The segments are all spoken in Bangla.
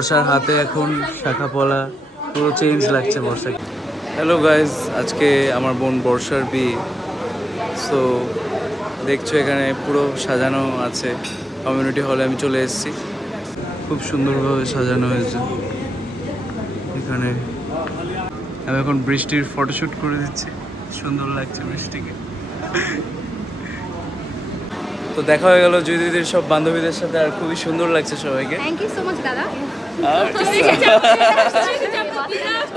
বর্ষার হাতে এখন শাখা পলা, পুরো চেঞ্জ লাগছে বর্ষাকে। হ্যালো গাইজ, আজকে আমার বোন বর্ষার বিয়ে। সো দেখছো এখানে পুরো সাজানো আছে। কমিউনিটি হলে আমি চলে এসেছি, খুব সুন্দরভাবে সাজানো হয়েছে এখানে। আমি এখন বৃষ্টির ফটোশ্যুট করে দিচ্ছি, সুন্দর লাগছে বৃষ্টিকে। তো দেখা হয়ে গেল জুই দিদির সব বান্ধবীদের সাথে, আর খুবই সুন্দর লাগছে সবাইকে। থ্যাংক ইউ সো মাচ দাদা।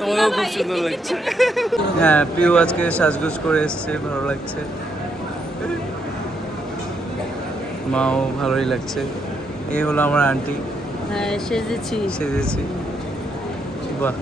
তোমাকেও খুব সুন্দর লাগছে। হ্যাঁ, পিউ আজকে সাজগোজ করে এসছে, ভালো লাগছে। মাও ভালোই লাগছে। এই হলো আমার আন্টি। হ্যাঁ, সেজেছি। বাহ,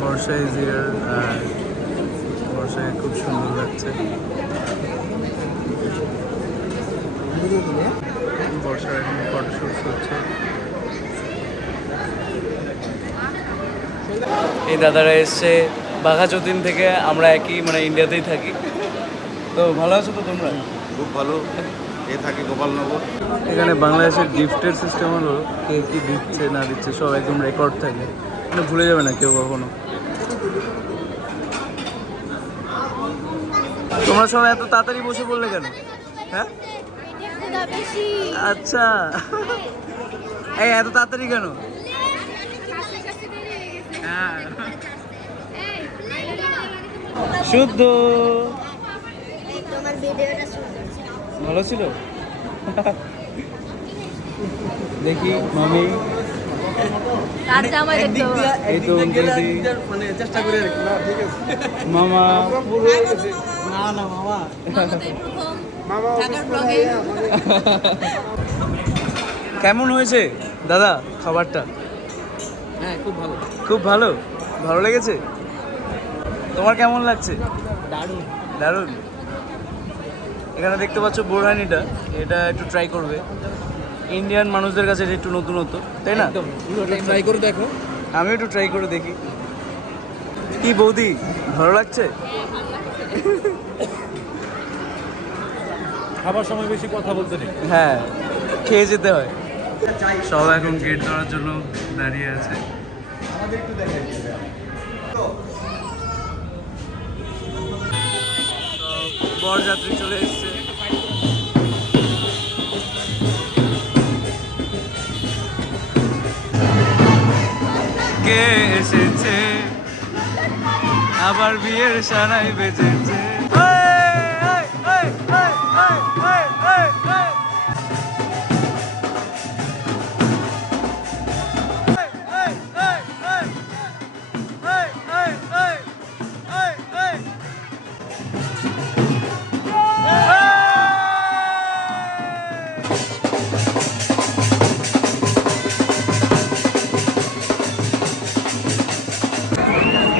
বর্ষা ইজ হিয়ার, আর বর্ষাকে খুব সুন্দর লাগছে। বর্ষার এখন ফটোশুট হচ্ছে। এই দাদারা এসছে বাঘাযতীন থেকে, আমরা একই মানে ইন্ডিয়াতেই থাকি। তো ভালো আছো তো তোমরা? খুব ভালো। থাকি গোপালনগর। এখানে বাংলাদেশের গিফটের সিস্টেম হলো কে কি দিচ্ছে না দিচ্ছে সব একদম রেকর্ড থাকে, মানে ভুলে যাবে না কেউ কখনো। তোমরা সব এত তাড়াতাড়ি বসে পড়লে কেন? হ্যাঁ, আচ্ছা। এই এত তাড়াতাড়ি কেন? হ্যাঁ, শুদ্ধ ভালো ছিল। দেখি মামি, এই তো মানে চেষ্টা করে মামা। কেমন হয়েছে দাদা খাবারটা? হ্যাঁ, খুব ভালো। খুব ভালো, ভালো লেগেছে। তোমার কেমন লাগছে? দারুণ। দারুণ। এখানে দেখতে পাচ্ছ বোরহানিটা, এটা একটু ট্রাই করবে। ইন্ডিয়ান মানুষদের কাছে এটা একটু নতুনত্ব, তাই না? ট্রাই করে দেখো। আমিও একটু ট্রাই করে দেখি। কি বৌদি, ভালো লাগছে? খাবার সময় বেশি কথা বলতে নেই। হ্যাঁ, খেয়ে যেতে হয়। সব এখন গেট ধরার জন্য দাঁড়িয়ে আছে। বরযাত্রী চলে এসছে। কে এসেছে আবার বিয়ের সারাই বেজেছে।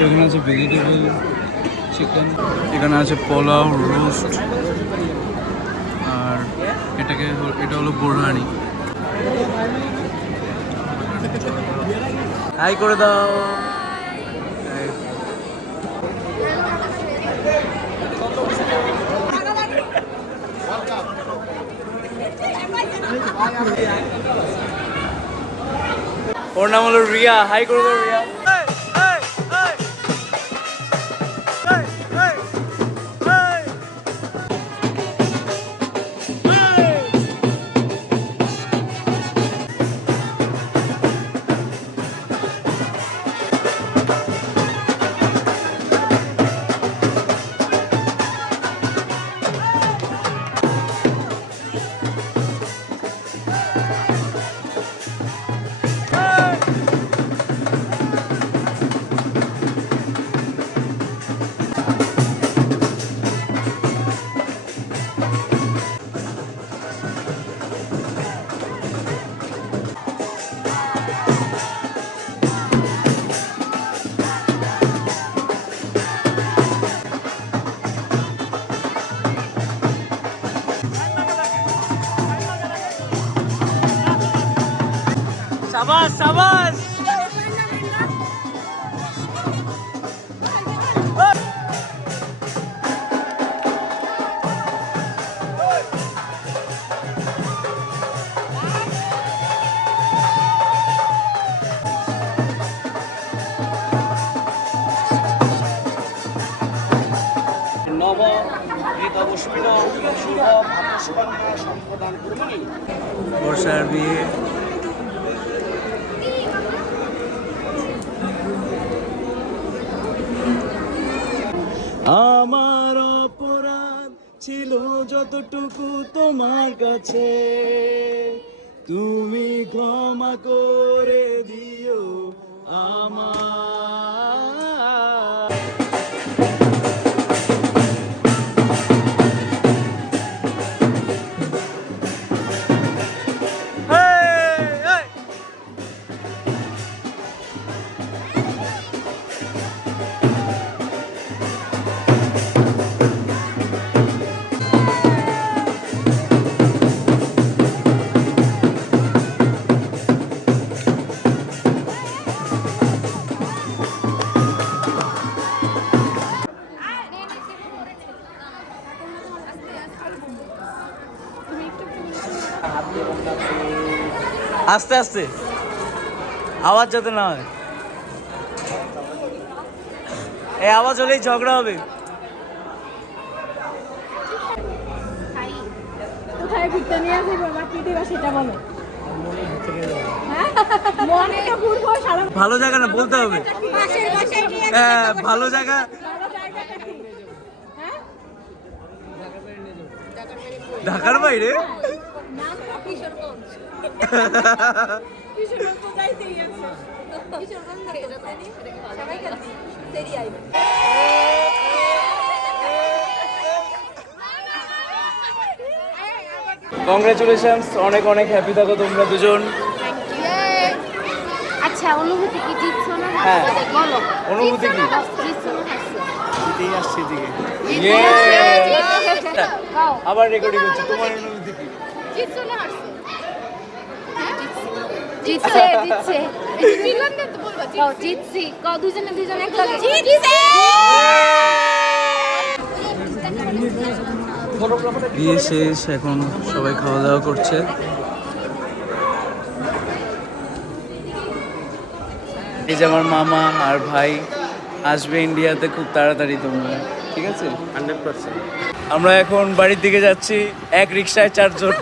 এখানে আছে ভেজিটেবল চিকেন, এখানে আছে পোলাও, রোস্ট, আর এটা হলো বোরহানি। হাই করে দাও। ওর নাম হলো রিয়া, হাই করে দাও রিয়া। সাবাস সাবাস। মম এতবস্মিন শুভ ভাতস্কন্যা সম্প্রদান কুর্মণি। বর্ষার বিয়ে। আমার অপরাধ ছিল যতটুকু তোমার কাছে, তুমি ক্ষমা করে দিও আমার। আস্তে আস্তে, আওয়াজ যাতে না হয়। এই আওয়াজ হলেই ঝগড়া হবে। কোথায় ঘুরতে নিয়ে আসবে বাবা, কি দিবা সেটা বলো। হ্যাঁ? মনে তো ঘুরবো সারা ভালো জায়গা না, বলতে হবে। পাশের বাসায় নিয়ে হ্যাঁ, ভালো জায়গা। ভালো জায়গাটা কি? হ্যাঁ? ঢাকার বাইরে। নাম তো কিশোরগঞ্জ। কিশোরগঞ্জ তো যাইতেই আছে। কিশোরগঞ্জ না এটা জানি, সবাই গেছে। দেরি আইবে। কংগ্রেচুলেশনস, অনেক অনেক হ্যাপি থাকো তোমরা দুজন। আচ্ছা, অনুভূতি কি? জিতছো না? হ্যাঁ। বলো অনুভূতি কি? জিতছো না হারছো? জিতেই আসছে দিকে। গাও। আবার রেকর্ডিং হচ্ছে, তোমার অনুভূতি কি? জিতছো না হারছো? জিতছে জিতছে জিতলাম না তো বলবা জিতছি। গাও, দুজনে দুজনে এক লাগে জিতছে। বিয়ে শেষ, এখন সবাই খাওয়া দাওয়া করছে। এই যে আমার মামা আর ভাই আসবে ইন্ডিয়াতে খুব তাড়াতাড়ি, তোমরা ঠিক আছে? 100%। আমরা এখন বাড়ির দিকে যাচ্ছি, এক রিক্সায় 4 জন।